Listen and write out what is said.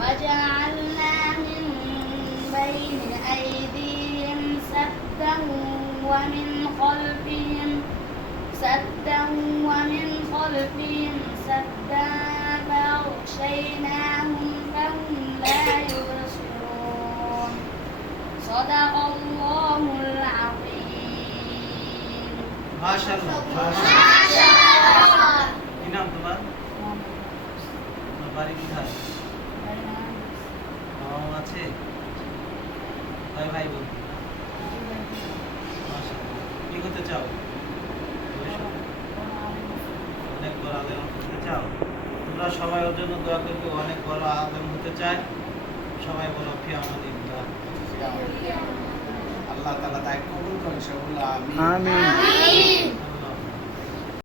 وجعلنا من بين أيديهم سدا ومن خلفهم سدا فأغشيناهم فهم لا يبصرون صدق الله العظيم মাশাআল্লাহ কি নাম তোমার বাড়ি কোথায় বাবা আছে ভাই ভাই বোন মাশাআল্লাহ কি করতে চাও অনেক বড় আলেম হতে চাও তোমরা সবাই ওর জন্য দোয়া করবে অনেক বড় আলেম হতে চায় সবাই বলো ফি আমানিল্লাহ আল্লাহ তাআলা তাকে কবুল করেন, আমিন। আমিন।